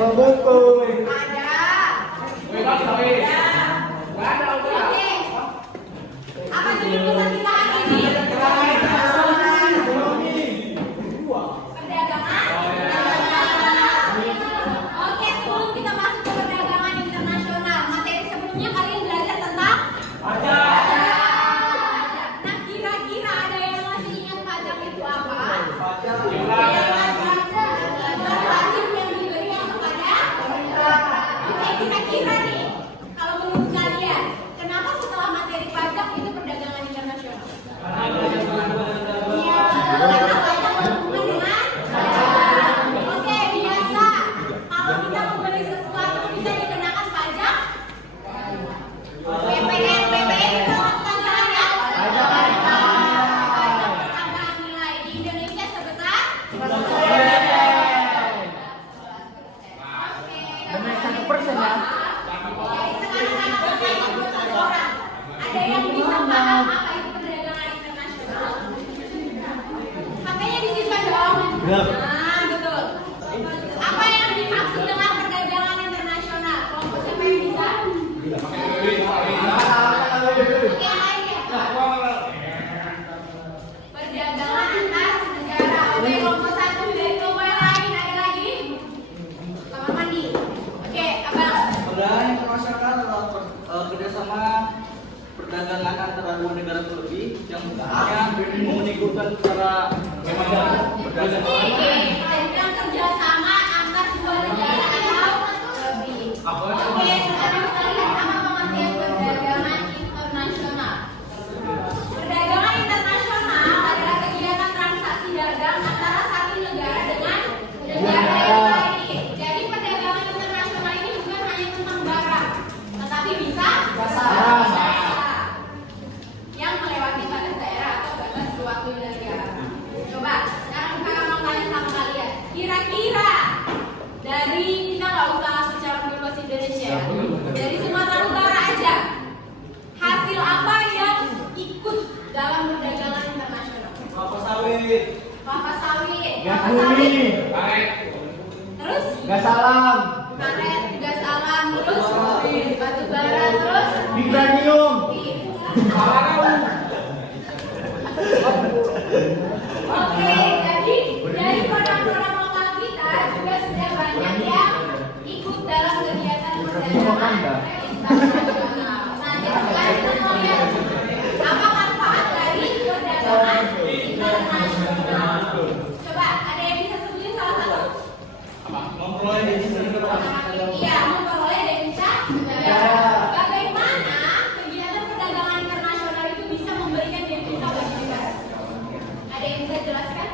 Bungkus. Apa judul pesan kita hari ini? Perdagangan. Oke, sebelum kita masuk ke perdagangan internasional, materi sebelumnya kalian belajar tentang pajak. Nah, kira-kira ada yang masih ingat pajak itu apa? Pajak yang diberikan kepada pemerintah. Oke, kira-kira nih, kalau menurut kalian, kenapa setelah materi pajak itu perdagangan internasional? Iya, karena pajak berhubungan dengan pajak. Oke, biasa. Kalau kita membeli sesuatu kita dikenakan pajak. PPN itu tambahan ya? Pajak tambahan nilai di Indonesia sebesar 1% ya. Jadi sekarang anak bertanya buat satu orang. Ada yang bisa paham apa itu perdagangan internasional? HP-nya disimpan dong. Ya. Nah, betul. Apa yang dimaksud dengan perdagangan internasional? Kelompok siapa yang bisa? Oke, yang lain ya. Perdagangan antar negara. Oke, kelompok satu dari kelompok yang lain ada lagi? Kamar mandi. Oke, abang. Perdagangan internasional adalah kerjasama perdagangan antara dua negara terlebih yang hanya menguntungkan secara perdagangan. Oke, tentang kerjasama antar dua negara atau lebih. Oke, sekarang kita lihat apa pengertian perdagangan internasional. Perdagangan internasional adalah kegiatan transaksi dagang antara satu negara dengan negara yang lain. Jadi perdagangan internasional ini bukan hanya tentang barang, tetapi bisa jasa yang melewati batas daerah atau batas suatu negara. Coba sekarang kakak tanya sama kalian, kira-kira dari kita nggak usah bicara dulu bahasa Indonesia, ya. Dari Sumatera Utara aja, hasil apa yang ikut dalam perdagangan internasional? Kelapa sawit. Kelapa sawit, Gas kelapa sawit, bumi. terus Gas alam. karet, gas alam, terus batu bara, terus Vibranium. Oke, jadi dari produk-produk lokal kita juga sudah banyak yang ikut dalam kegiatan perdagangan internasional. Nah, jadi sekarang kita mau lihat apa manfaat dari perdagangan internasional. Coba ada yang bisa sebutin salah satu? Memperoleh devisa negara. Iya, memperoleh devisa negara. Bagaimana kegiatan perdagangan internasional itu bisa memberikan devisa bagi negara? Ada yang bisa jelaskan?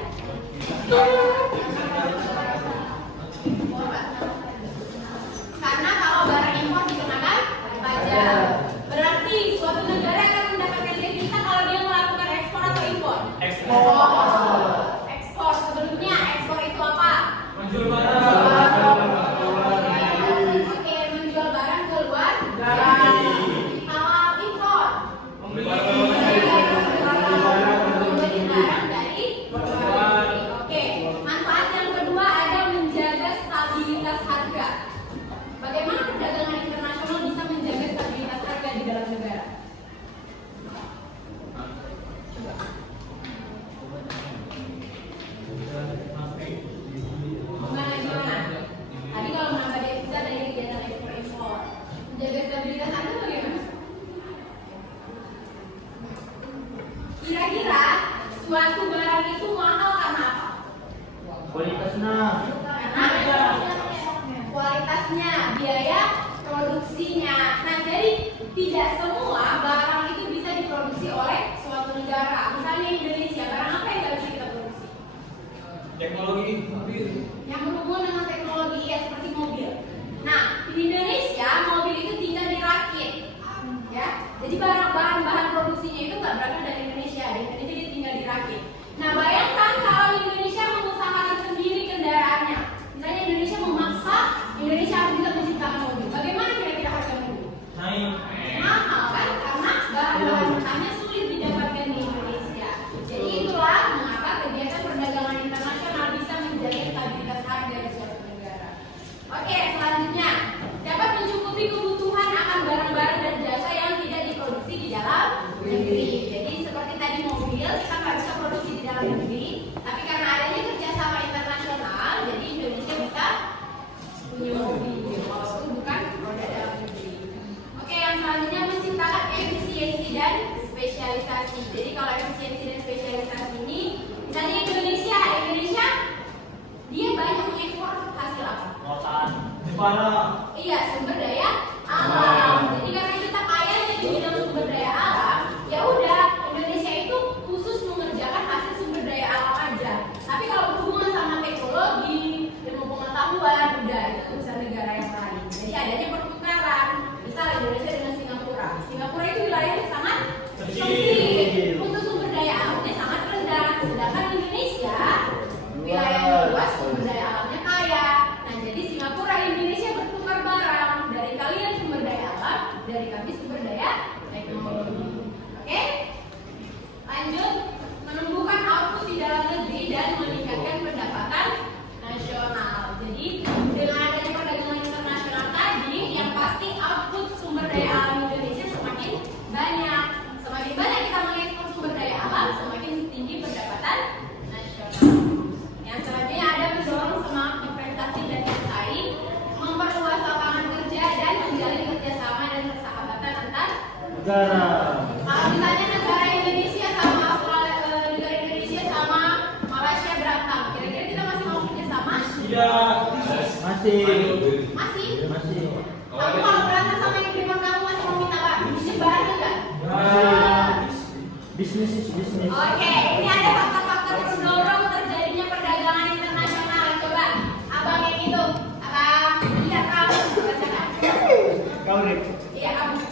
Karena kalau barang impor dikenakan pajak, berarti suatu negara akan mendapatkan devisa kalau dia melakukan ekspor atau impor? Ekspor. Sebelumnya ekspor itu apa? Menjual barang. Oke, menjual barang ke luar negara. Kalau impor, membeli barang dari luar negeri. Oke, manfaat yang kedua ada menjaga stabilitas harga. Bagaimana perdagangan internasional bisa menjaga stabilitas harga di dalam negara? Gimana? Tadi kalau menambah devisa dari kegiatan ekspor impor, menjaga stabilitas harga bagaimana? Kira-kira suatu barang itu mahal karena apa? Kualitasnya. Karena kualitasnya, biaya produksinya. Nah, jadi tidak semua barang itu bisa diproduksi oleh suatu negara. Misalnya Indonesia, barang apa yang nggak bisa kita produksi? Teknologi. Yang berhubungan dengan teknologi, ya seperti mobil. Nah, di Indonesia mobil itu tinggal dirakit, ya. Jadi bahan produksinya itu nggak berasal dari Indonesia. Di Indonesia dia tinggal dirakit. Nah, bayangkan kalau Indonesia mengusahakan sendiri kendaraannya. Misalnya Indonesia memaksa Indonesia harus bisa menciptakan mobil. Bagaimana kira-kira harga mobil? Naik. Mahal kan? Karena bahan-bahan mentahnya sulit didapatkan di Indonesia. Jadi itulah mengapa kegiatan perdagangan internasional bisa menjaga stabilitas harga di suatu negara. Oke, Negara. Kalau misalnya negara Indonesia sama negara Indonesia sama Malaysia berantem, kira-kira kita masih mau kerjasama? Tidak. Masih. Masih? Masih. Kamu kalau berantem sama yang di depan kamu masih mau minta apa? Bisnis barang juga? Bisnis is bisnis. Oke, ini ada faktor-faktor pendorong terjadinya perdagangan internasional. Coba, abang yang itu, abang lihat kamu bacakan. Kau Rik. Iya kamu.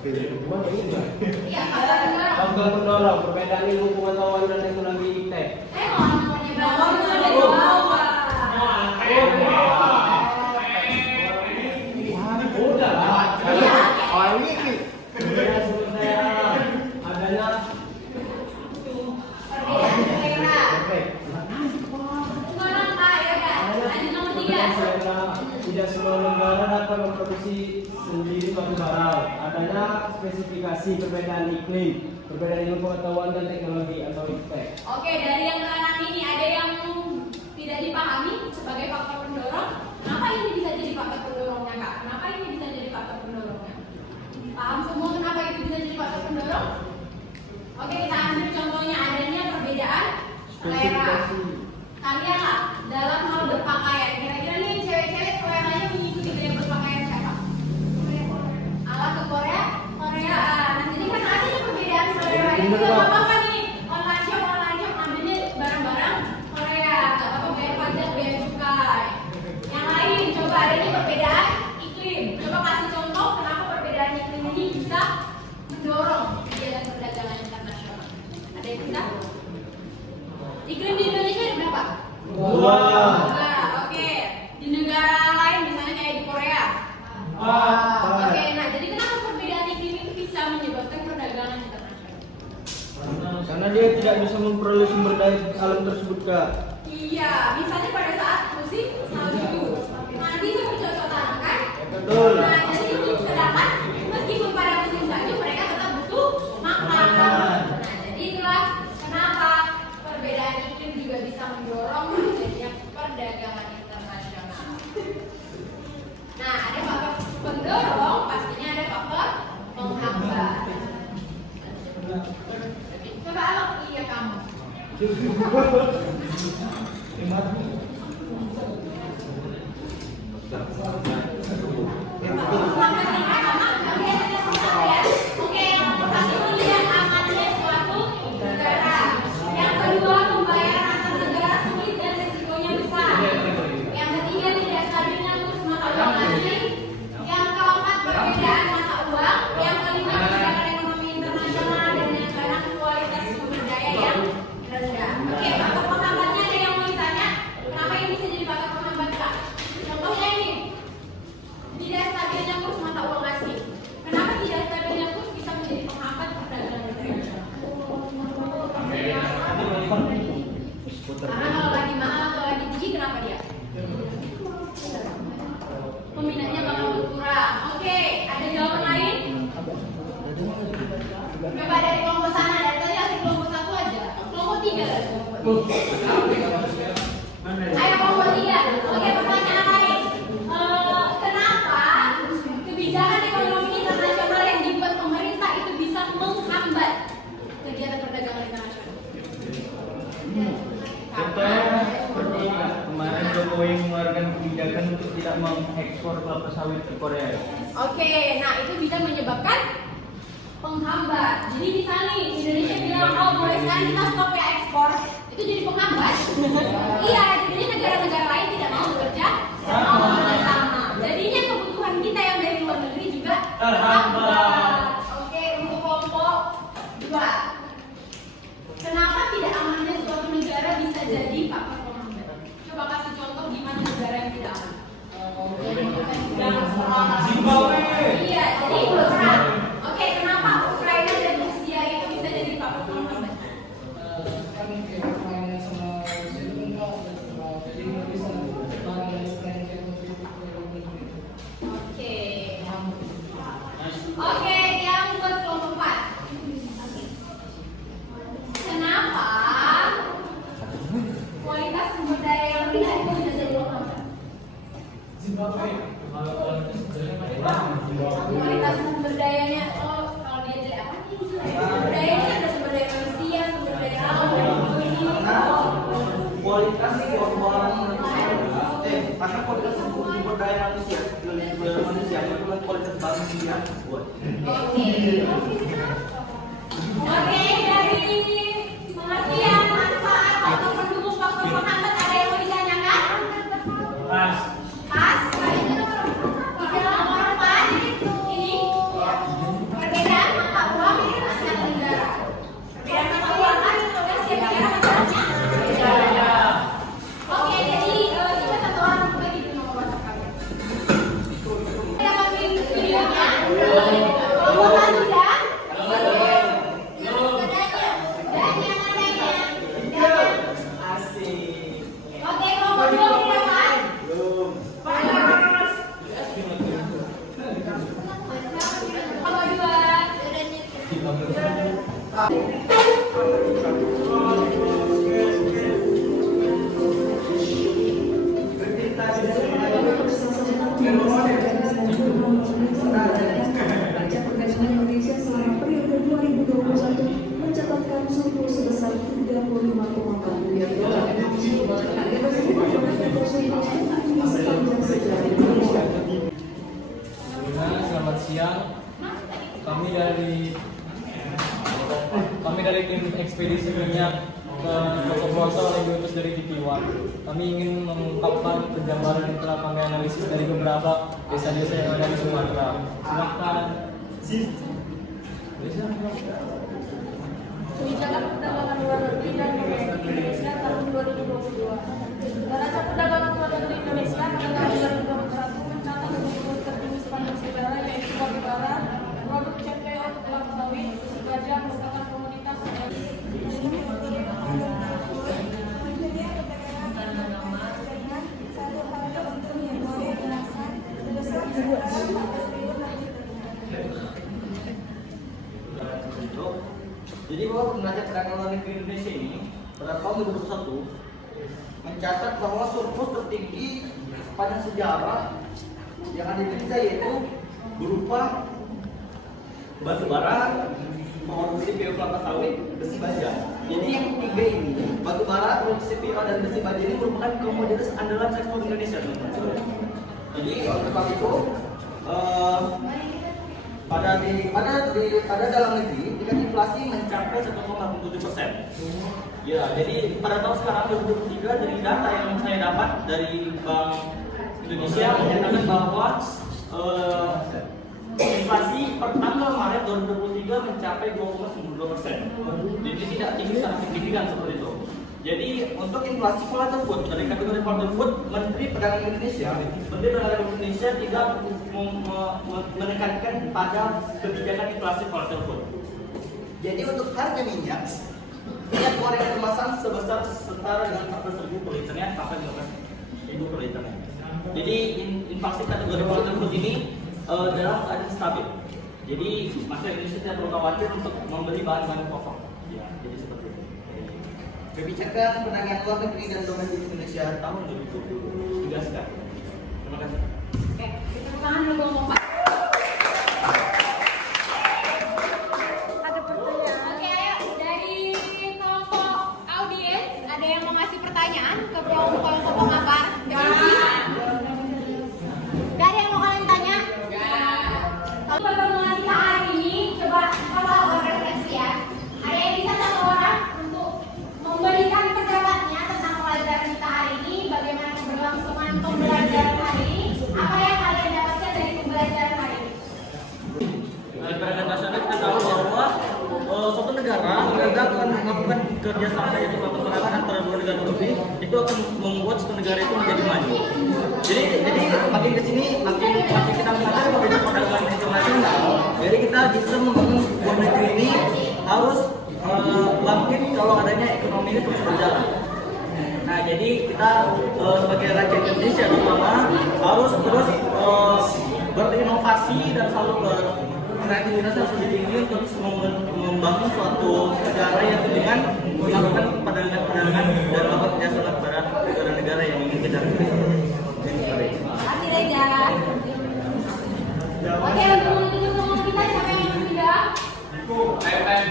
Iya, faktor pendorong. Faktor pendorong perbedaan ilmu pengetahuan dan ekonomi iptek. Mau nyebar dari bawah. Udah lah. Iya. Oh ini. Perbedaan sumber daya alam. Adanya Perbedaan selera. Pendorong Pak, ya kan? Lanjut nomor 3. tidak semua negara dapat memproduksi sendiri suatu barang. Adanya spesifikasi perbedaan iklim, perbedaan ilmu pengetahuan dan teknologi atau iptek. Oke, dari yang kanan ini ada yang tidak dipahami sebagai faktor pendorong. Kenapa ini bisa jadi faktor pendorongnya, Kak? Kenapa ini bisa jadi faktor pendorongnya? Paham semua kenapa itu bisa jadi faktor pendorong? Oke, kita ambil contohnya adanya perbedaan selera. Kalian lah dalam hal berpakaian. Kira-kira nih cewek-cewek seleranya mengikuti gaya berpakaian siapa? Ala ke Korea? Korea. Nah, jadi kan ada nih perbedaan selera. Itu Bener, nggak Pak. apa-apa nih. Online shop ambilnya barang-barang Korea. Nggak apa-apa bayar pajak, bayar cukai. Yang lain, coba ada nih perbedaan iklim. Coba kasih contoh kenapa perbedaan iklim ini bisa mendorong kegiatan perdagangan internasional. Ada yang bisa? Iklim di Indonesia ada berapa? Dua. Oke. Di negara lain misalnya kayak di Korea. Oke, nah jadi kenapa perbedaan iklim itu bisa menyebabkan perdagangan internasional? Karena dia tidak bisa memperoleh sumber daya alam tersebut, Kak. Iya, misalnya pada saat musim salju. Nanti saya bercocok tanam kan? Betul. Nah, jadi itu sedangkan meskipun pada musim salju mereka tetap butuh makan. Nah, jadi itulah kenapa perbedaan iklim juga bisa mendorong terjadinya perdagangan internasional. Nah, ada faktor pendorong, pastinya ada faktor penghambat. Coba Alok, iya kamu. Oke, yang pertama melihat amannya suatu negara. Yang kedua, pembayaran antar negara sulit dan risikonya besar. Yang ketiga, tidak stabilnya kurs mata uang asing. Yang keempat, perbedaan mata uang. Yang kelima, kebijakan ekonomi internasional. Dan yang keenam, kualitas sumber daya yang rendah. Oke, faktor penghambatnya ada yang mau ditanya. Kenapa ini bisa jadi faktor penghambat, Kak? Contohnya ini, tidak stabilnya kurs mata uang asing. Kenapa tidak stabilnya kurs bisa menjadi penghambat perdagangan internasional? Karena kalau lagi mahal atau lagi tinggi, kenapa dia? Peminatnya bakal berkurang. Oke, ada jawaban lain? Coba dari kelompok sana, dari tadi asli kelompok 1 aja. Kelompok 3 lah. Ayo kelompok 3. Oke, pertanyaan lain. Kenapa kebijakan ekonomi internasional yang dibuat pemerintah itu bisa menghambat kegiatan perdagangan internasional? Contohnya seperti kemarin Jokowi mengeluarkan kebijakan untuk tidak mengekspor kelapa sawit ke Korea. Oke, nah itu bisa menyebabkan penghambat. Jadi misalnya nih, Indonesia bilang, oh mulai sekarang kita stop ya ekspor, itu jadi penghambat. Iya, jadinya negara-negara lain tidak mau bekerja sama. Jadinya kebutuhan kita yang dari luar negeri juga terhambat. Oke, untuk kelompok 2. Kenapa tidak amannya suatu negara bisa jadi faktor penghambat? Coba kasih contoh gimana negara yang tidak aman. Zimbabwe. Iya, jadi perang. Oke, kenapa Ukraina dan Rusia itu bisa jadi faktor penghambat? Oke. Oke, yang buat kelompok 4. Kenapa kualitas sumber daya yang rendah itu bisa jadi penghambat? Kualitas sumber dayanya, kualitas orang karena kualitas sumber daya manusia itu kan kualitas manusia buat. Oke, dari pengertian manfaat atau pendukung faktor penghambat ada yang mau ditanyakan? Pas. Pas. Nomor 4 ini perbedaan mata uang ini Asia Tenggara. Perbedaan mata uang kan Asia Tenggara masalahnya. Oke, jadi kita satu orang bagi dulu nomor WhatsApp kalian. Kita bantuin videonya. Kuota sudah. Asik. Oke, nomor 2 berapa? Belum. Nomor 2. Pajak Perdagangan Indonesia selama periode 2021 mencatatkan surplus sebesar 35,4 miliar dolar. Harga tersebut merupakan rekor surplus tertinggi sepanjang sejarah Indonesia. Selamat siang. Kami dari tim ekspedisi minyak ke Purwokerto yang diutus dari TV One. Kami ingin mengungkapkan penjabaran yang telah kami analisis dari beberapa desa-desa yang ada di Sumatera. Silakan. Kebijakan perdagangan luar negeri dan domestik Indonesia tahun 2022. Neraca perdagangan luar negeri Indonesia pada tahun 2021 mencatat surplus tertinggi sepanjang sejarah, yaitu batubara, produk CPO, kelapa sawit, besi baja merupakan komoditas Jadi bahwa neraca perdagangan luar negeri Indonesia ini pada tahun 2021 mencatat bahwa surplus tertinggi sepanjang sejarah yang ada di Indonesia yaitu berupa batu bara, produksi CPO kelapa sawit, besi baja. Jadi yang tiga ini, batu bara, produksi CPO dan besi baja ini merupakan komoditas andalan sektor Indonesia, teman-teman. Jadi oleh sebab itu pada dalam negeri tingkat inflasi mencapai 1,87%. Ya, jadi pada tahun sekarang 2023 dari data yang saya dapat dari Bank Indonesia menyatakan bahwa inflasi per tanggal Maret 2023 mencapai 2,92%. Jadi tidak tinggi secara signifikan seperti itu. Jadi untuk inflasi volatile food dari kategori volatile food, Menteri Perdagangan Indonesia tidak menekankan pada kebijakan inflasi volatile food. Jadi untuk harga minyak goreng kemasan sebesar setara dengan 14.000 per liternya sampai 15.000 per liternya. Jadi inflasi kategori volatile food ini dalam keadaan stabil. Jadi masyarakat Indonesia tidak perlu khawatir untuk membeli bahan-bahan pokok. Ya, jadi seperti itu. Kebijakan perdagangan luar negeri dan domestik Indonesia tahun 2023 sekarang. Terima kasih. Oke, tepuk tangan dulu ngomong Pak. ada pertanyaan. Oke, ayo dari kelompok audiens ada yang mau ngasih pertanyaan ke kelompok pengabar? Gak ada yang mau kalian tanya? Kalau pertemuan kita hari ini, coba kalau refleksi ya. Ada yang bisa satu orang untuk memberikan pendapatnya tentang pelajaran kita hari ini, bagaimana keberlangsungan pembelajaran hari ini, apa yang kalian dapatkan dari pembelajaran hari ini? Dari peradaban nasional kita tahu bahwa suatu negara akan melakukan kerjasama yaitu peperangan antara dua negara lebih itu akan membuat suatu negara itu menjadi maju. Jadi makin ke sini makin kita mengajar bagaimana perdagangan internasional. Jadi kita bisa membangun sebuah negeri ini harus bangkit kalau adanya ekonomi ini terus berjalan. Nah, jadi kita sebagai rakyat Indonesia terutama harus terus berinovasi dan selalu kreativitas yang lebih tinggi untuk membangun suatu negara yang dengan melakukan perdagangan dan melakukan kerjasama